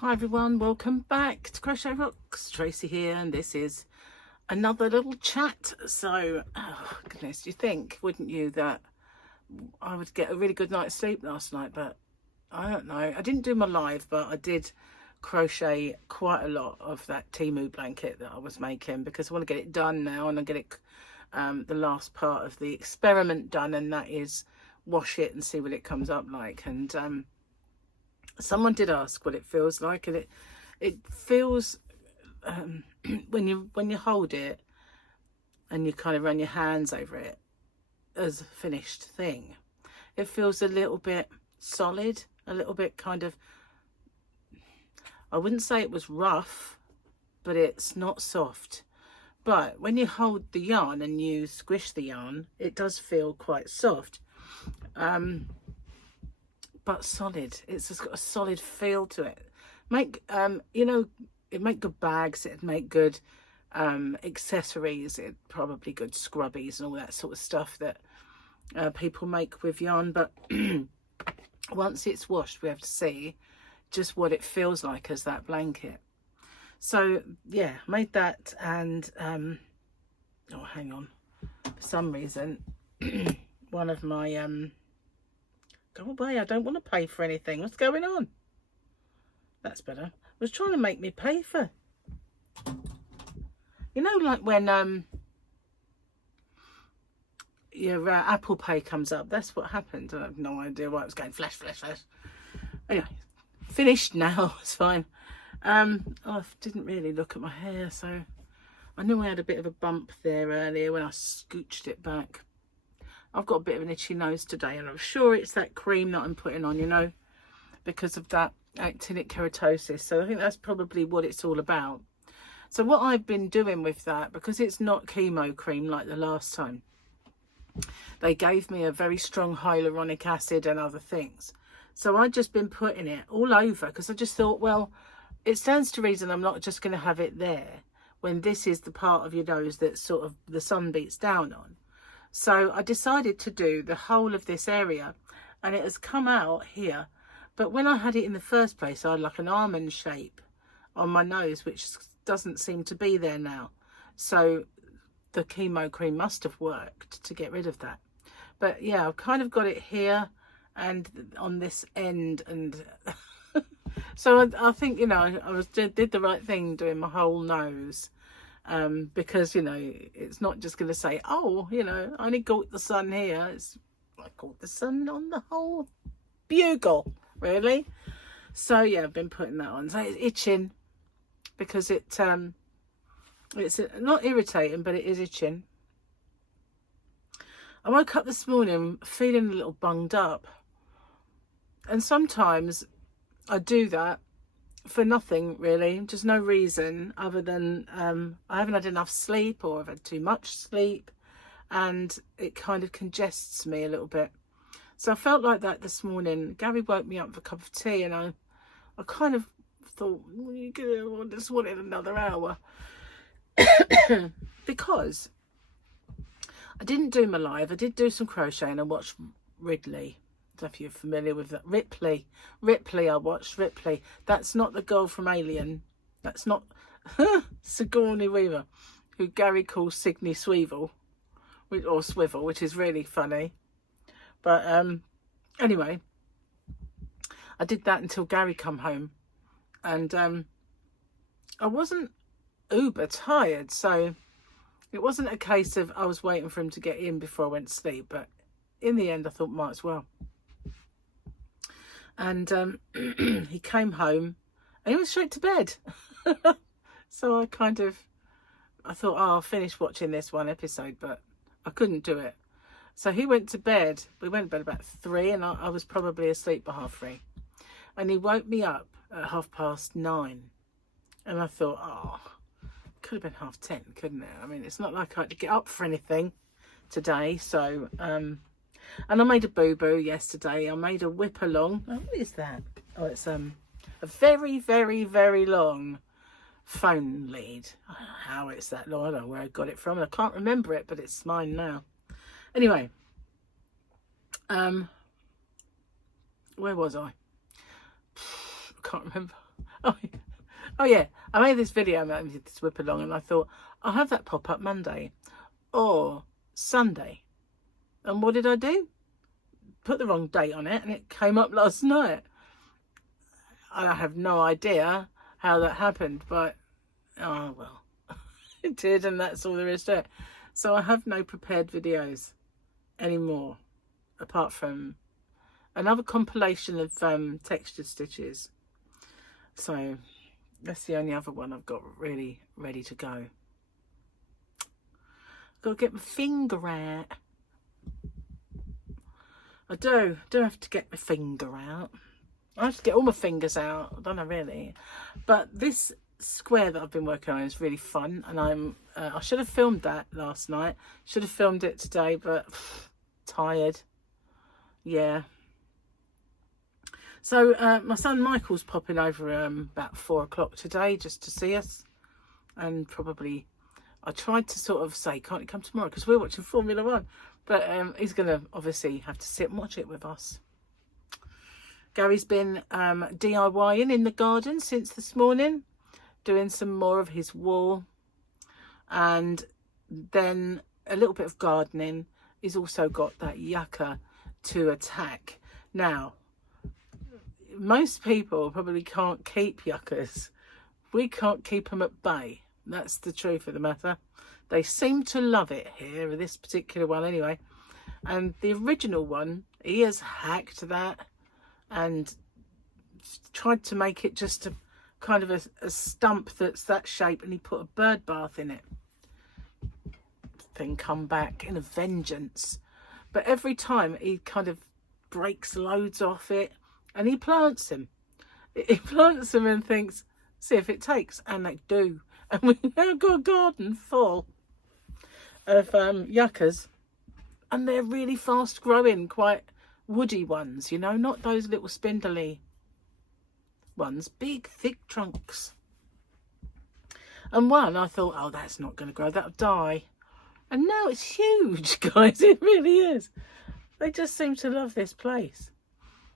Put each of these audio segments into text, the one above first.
Hi everyone, welcome back to Crochet Rocks. Tracy here, and this is another little chat. So, oh goodness, you think, wouldn't you, that I would get a really good night's sleep last night, but I don't know. I didn't do my live, but I did crochet quite a lot of that Temu blanket that I was making because I want to get it done now, and I get it the last part of the experiment done, and that is wash it and see what it comes up like. And someone did ask what it feels like, and it feels when you hold it and you kind of run your hands over it as a finished thing, it feels a little bit solid, a little bit kind of, I wouldn't say it was rough, but it's not soft. But when you hold the yarn and you squish the yarn, it does feel quite soft. But solid. It's just got a solid feel to it. It'd make good bags, it'd make good accessories, it'd probably good scrubbies and all that sort of stuff that people make with yarn. But once it's washed, we have to see just what it feels like as that blanket. So yeah, made that, and oh, hang on, for some reason one of my go away, I don't want to pay for anything. What's going on? That's better. It was trying to make me pay for, you know, like when your Apple Pay comes up. That's what happened. I have no idea why it was going flash, flash, flash. Anyway, finished now. It's fine. I didn't really look at my hair, so I knew I had a bit of a bump there earlier when I scooched it back. I've got a bit of an itchy nose today, and I'm sure it's that cream that I'm putting on, you know, because of that actinic keratosis. So I think that's probably what it's all about. So what I've been doing with that, because it's not chemo cream like the last time, they gave me a very strong hyaluronic acid and other things. So I've just been putting it all over, because I just thought, well, it stands to reason I'm not just going to have it there when this is the part of your nose that sort of the sun beats down on. So I decided to do the whole of this area, and it has come out here. But when I had it in the first place, I had like an almond shape on my nose, which doesn't seem to be there now. So the chemo cream must have worked to get rid of that. But yeah, I've kind of got it here and on this end, and so I think, you know, did the right thing doing my whole nose. Because, you know, it's not just going to say, oh, you know, I only caught the sun here. I caught the sun on the whole bugle, really. So yeah, I've been putting that on. So it's itching because it's not irritating, but it is itching. I woke up this morning feeling a little bunged up, and sometimes I do that for nothing really, just no reason other than I haven't had enough sleep, or I've had too much sleep, and it kind of congests me a little bit. So I felt like that this morning. Gary woke me up with a cup of tea, and I kind of thought, I just wanted another hour because I didn't do my live. I did do some crochet, and I watched Ridley. If you're familiar with that, Ripley, I watched Ripley. That's not the girl from Alien. That's not Sigourney Weaver, who Gary calls Signey Swivel, or Swivel, which is really funny. But anyway, I did that until Gary come home, and I wasn't uber tired, so it wasn't a case of I was waiting for him to get in before I went to sleep. But in the end, I thought might as well. And he came home and he went straight to bed. So I thought, oh, I'll finish watching this one episode, but I couldn't do it. So he went to bed. We went to bed about 3, and I was probably asleep by 3:30. And he woke me up at 9:30. And I thought, oh, it could have been 10:30, couldn't it? I mean, it's not like I had to get up for anything today. So, and I made a boo-boo yesterday. I made a whip along. Oh, what is that? Oh, it's a very, very, very long phone lead. I don't know how it's that long. I don't know where I got it from. I can't remember it, but it's mine now. Anyway, where was I? I can't remember. Oh, oh yeah, I made this video about this whip along, and I thought I'll have that pop up Monday or Sunday. And what did I do? Put the wrong date on it, and it came up last night. I have no idea how that happened, but oh well, it did, and that's all there is to it. So I have no prepared videos anymore, apart from another compilation of textured stitches. So that's the only other one I've got really ready to go. Got to get my finger out. I do have to get my finger out. I have to get all my fingers out. I don't know really, but this square that I've been working on is really fun, and I should have filmed that last night. Should have filmed it today, but tired. Yeah. So my son Michael's popping over about 4 o'clock today just to see us, and probably I tried to sort of say, can't you come tomorrow, because we're watching Formula 1, but he's gonna obviously have to sit and watch it with us. Gary's been DIYing in the garden since this morning, doing some more of his wall, and then a little bit of gardening. He's also got that yucca to attack. Now, most people probably can't keep yuccas. We can't keep them at bay. That's the truth of the matter. They seem to love it here, this particular one anyway. And the original one, he has hacked that and tried to make it just a kind of a stump that's that shape, and he put a bird bath in it. Thing come back in a vengeance. But every time he kind of breaks loads off it, and he plants them. He plants them and thinks, see if it takes, and they do. And we've now got a garden full of yuccas, and they're really fast growing, quite woody ones, you know, not those little spindly ones, big thick trunks. And one I thought, oh, that's not going to grow, that'll die. And now it's huge, guys. It really is. They just seem to love this place.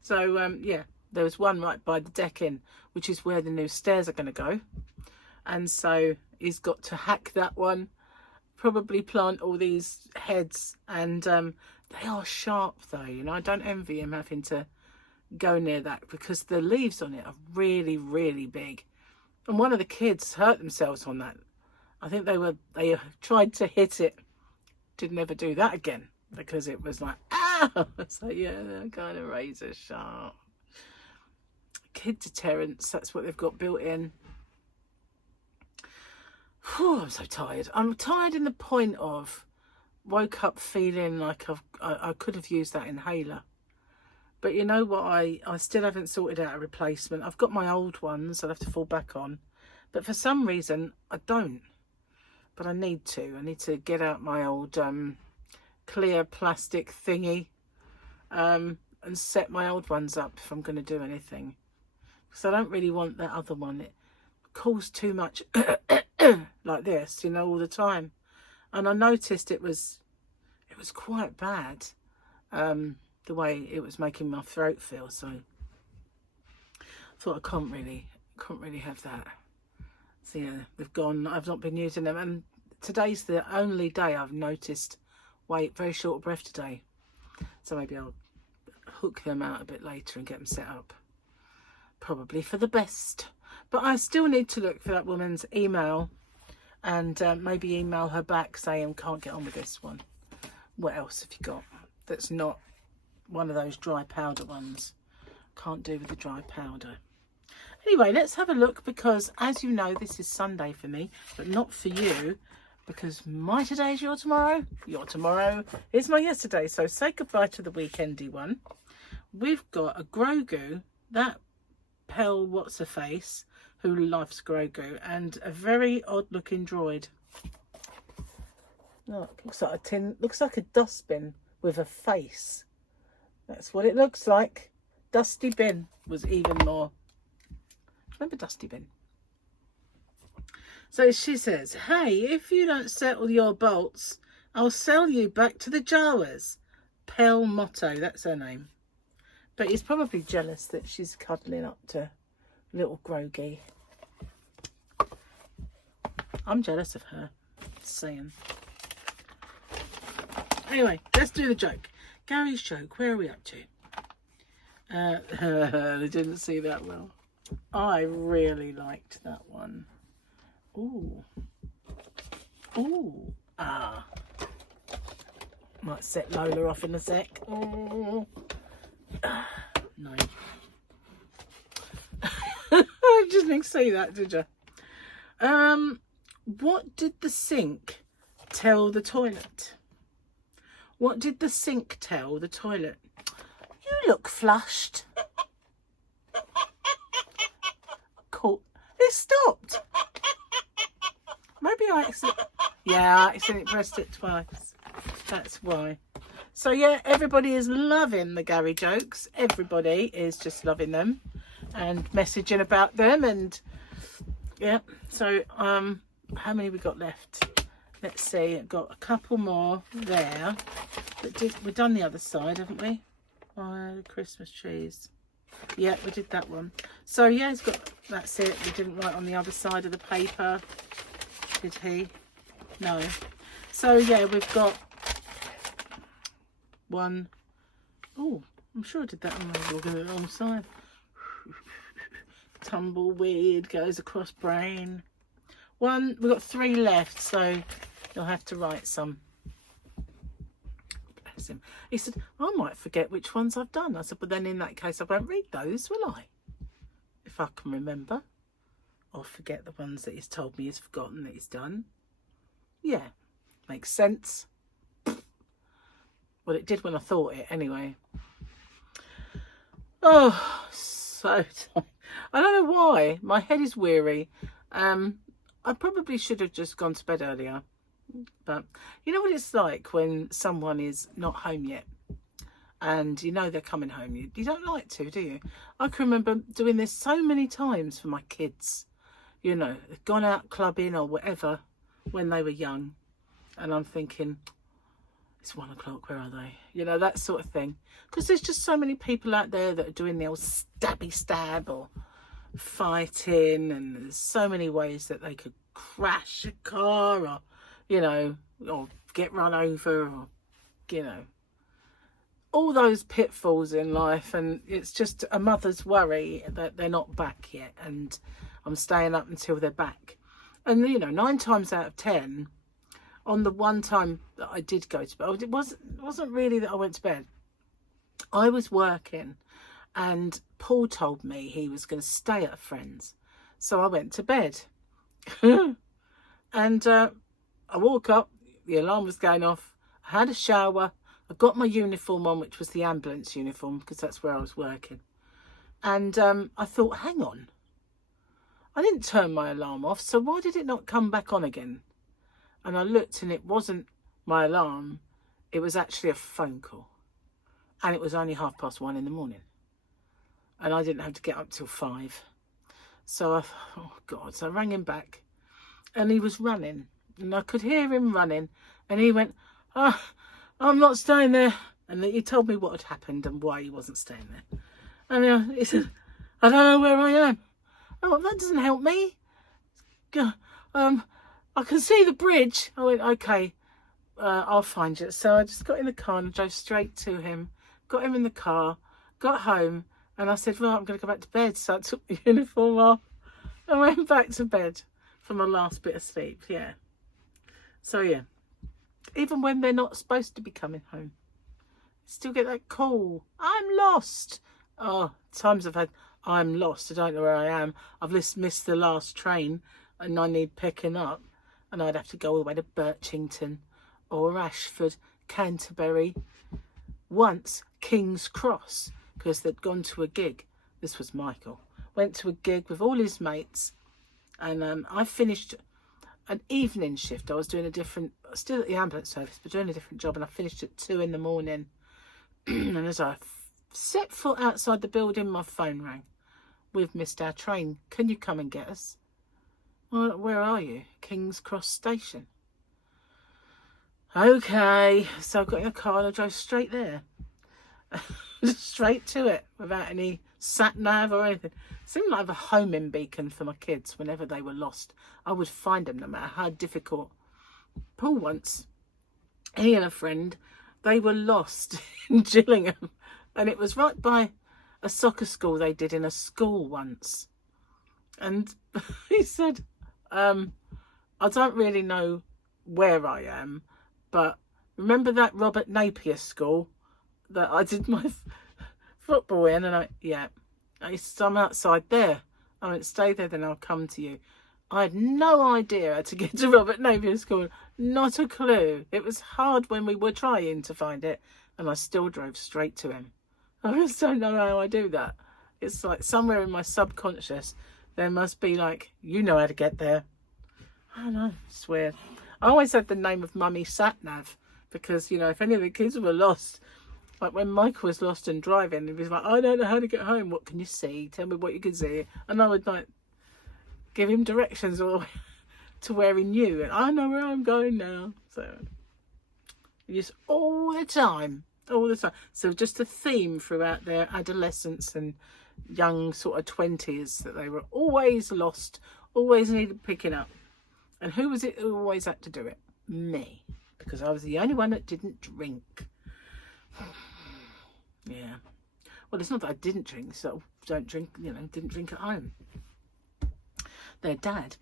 So yeah, there was one right by the deck in, which is where the new stairs are going to go, and so he's got to hack that one, probably plant all these heads, and they are sharp though, you know. I don't envy him having to go near that, because the leaves on it are really, really big. And one of the kids hurt themselves on that. I think they tried to hit it, didn't ever do that again, because it was like, ow. So yeah, they're kind of razor sharp. Kid deterrents, that's what they've got built in. Whew, I'm so tired. I'm tired in the point of woke up feeling like I could have used that inhaler. But you know what, I still haven't sorted out a replacement. I've got my old ones I'll have to fall back on. But for some reason, I don't. But I need to. I need to get out my old clear plastic thingy and set my old ones up if I'm going to do anything. Because I don't really want that other one. It caused too much like this, you know, all the time. And I noticed it was quite bad, the way it was making my throat feel. So I thought I can't really have that. So yeah, they've gone. I've not been using them, and today's the only day I've noticed very short breath today. So maybe I'll hook them out a bit later and get them set up. Probably for the best. But I still need to look for that woman's email and maybe email her back saying can't get on with this one. What else have you got that's not one of those dry powder ones? Can't do with the dry powder. Anyway, let's have a look, because as you know, this is Sunday for me, but not for you, because my today is your tomorrow. Your tomorrow is my yesterday. So say goodbye to the weekendy one. We've got a Grogu, that Pell what's-her-face, who loves Grogu, and a very odd looking droid. Oh, it looks like a tin, looks like a dustbin with a face. That's what it looks like. Dusty Bin was even more. Remember Dusty Bin? So she says, hey, if you don't settle your bolts, I'll sell you back to the Jawas. Pell Motto, that's her name. But he's probably jealous that she's cuddling up to Little groggy. I'm jealous of her. Just saying. Anyway, let's do the joke. Gary's joke. Where are we up to? They didn't see that well. I really liked that one. Ooh. Ooh. Ah. Might set Lola off in a sec. Oh. No. I just didn't see that, did you? What did the sink tell the toilet? What did the sink tell the toilet? You look flushed. Cool. It stopped. Maybe I accidentally pressed it twice. That's why. So yeah, everybody is loving the Gary jokes. Everybody is just loving them and messaging about them. And yeah, so how many we got left? Let's see. I've got a couple more there. But we've done the other side, haven't we? Oh, Christmas trees. Yeah, we did that one. So yeah, it's got. That's it. We didn't write on the other side of the paper, did he? No. So yeah, we've got one. Oh, I'm sure I did that one. I'm looking at the wrong side. Tumbleweed goes across brain. One. We've got 3 left, so you'll have to write some. Bless him. He said, I might forget which ones I've done. I said, but then in that case, I won't read those, will I? If I can remember. Or forget the ones that he's told me he's forgotten that he's done. Yeah, makes sense. Well, it did when I thought it, anyway. Oh, so tired. I don't know why. My head is weary. I probably should have just gone to bed earlier. But you know what it's like when someone is not home yet and you know they're coming home. You don't like to, do you? I can remember doing this so many times for my kids. You know, they've gone out clubbing or whatever when they were young. And I'm thinking, it's 1 o'clock, where are they? You know, that sort of thing. Because there's just so many people out there that are doing the old stabby stab or fighting. And there's so many ways that they could crash a car or, you know, or get run over or, you know, all those pitfalls in life. And it's just a mother's worry that they're not back yet. And I'm staying up until they're back. And, you know, 9 times out of 10, on the one time that I did go to bed, it wasn't really that I went to bed. I was working and Paul told me he was going to stay at a friend's. So I went to bed. And I woke up, the alarm was going off, I had a shower, I got my uniform on, which was the ambulance uniform, because that's where I was working. And I thought, hang on, I didn't turn my alarm off, so why did it not come back on again? And I looked and it wasn't my alarm, it was actually a phone call. And it was only 1:30 in the morning. And I didn't have to get up till 5. So I thought, oh God, so I rang him back and he was running. And I could hear him running. And he went, oh, I'm not staying there. And he told me what had happened and why he wasn't staying there. And he said, I don't know where I am. Oh, that doesn't help me. I can see the bridge. I went, okay, I'll find you. So I just got in the car and drove straight to him. Got him in the car, got home. And I said, well, I'm going to go back to bed. So I took the uniform off and went back to bed for my last bit of sleep. Yeah. So, yeah. Even when they're not supposed to be coming home, still get that call. I'm lost. Oh, times I've had, I'm lost. I don't know where I am. I've missed the last train and I need picking up. And I'd have to go all the way to Birchington or Ashford, Canterbury. Once, King's Cross, because they'd gone to a gig. This was Michael. Went to a gig with all his mates. And I finished an evening shift. I was doing a different, still at the ambulance service, but doing a different job. And I finished at 2 in the morning. And as I set foot outside the building, my phone rang. We've missed our train. Can you come and get us? Well, where are you? King's Cross Station. Okay. So I got in the car and I drove straight there. Straight to it without any sat nav or anything. It seemed like a homing beacon for my kids. Whenever they were lost, I would find them, no matter how difficult. Paul once, he and a friend, they were lost in Gillingham, and it was right by a soccer school they did in a school once. And he said, I don't really know where I am, but remember that Robert Napier school that I did my football in? And I'm outside there. I went, stay there, then I'll come to you. I had no idea how to get to Robert Napier school. Not a clue. It was hard when we were trying to find it, and I still drove straight to him. I just don't know how I do that. It's like somewhere in my subconscious there must be like, you know how to get there. I don't know, it's weird. I always had the name of Mummy Satnav because, you know, if any of the kids were lost, like when Michael was lost and driving, he was like, I don't know how to get home. What can you see? Tell me what you can see. And I would like give him directions all the way to where he knew. And I know where I'm going now. So just all the time. So just a theme throughout their adolescence and young sort of 20s, that they were always lost, always needed picking up. And who was it who always had to do it? Me. Because I was the only one that didn't drink. Yeah. Well, it's not that I didn't drink, so don't drink, you know, didn't drink at home. Their dad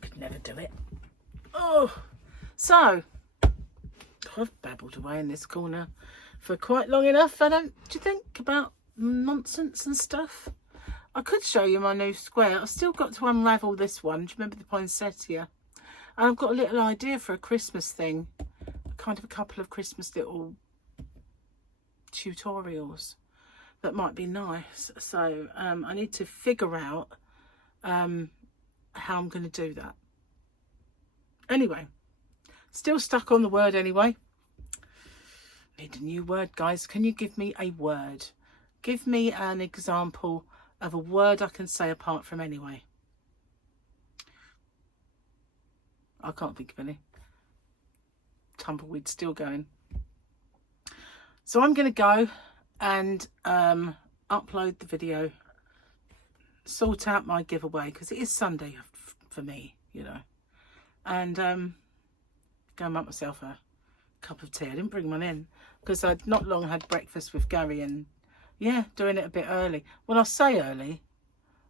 could never do it. Oh, so I've babbled away in this corner for quite long enough. Do you think, about nonsense and stuff? I could show you my new square. I've still got to unravel this one. Do you remember the poinsettia? And I've got a little idea for a Christmas thing. Kind of a couple of Christmas little tutorials that might be nice. So I need to figure out how I'm going to do that. Anyway, still stuck on the word anyway. Need a new word, guys. Can you give me a word? Give me an example of a word I can say apart from anyway. I can't think of any. Tumbleweed's still going. So I'm going to go and upload the video, sort out my giveaway, because it is Sunday for me, you know, and go and make myself a cup of tea. I didn't bring one in because I'd not long had breakfast with Gary, and yeah, doing it a bit early. Well, I say early,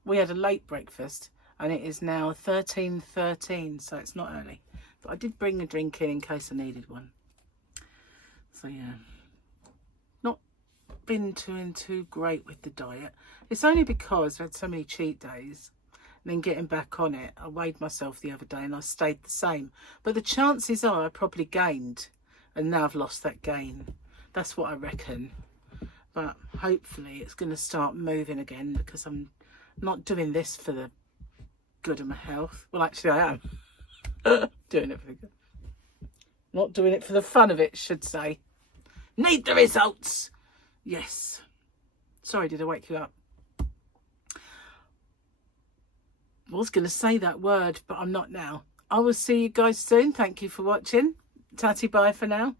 we had a late breakfast and it is now 13:13, so it's not early, but I did bring a drink in case I needed one. So yeah, not been too great with the diet. It's only because I had so many cheat days, and then getting back on it, I weighed myself the other day and I stayed the same, but the chances are I probably gained, and now I've lost that gain. That's what I reckon. But hopefully it's going to start moving again, because I'm not doing this for the good of my health. Well, actually I am doing it for the good. Not doing it for the fun of it, should say. Need the results. Yes. Sorry, did I wake you up? I was going to say that word, but I'm not now. I will see you guys soon. Thank you for watching. Tatty bye for now.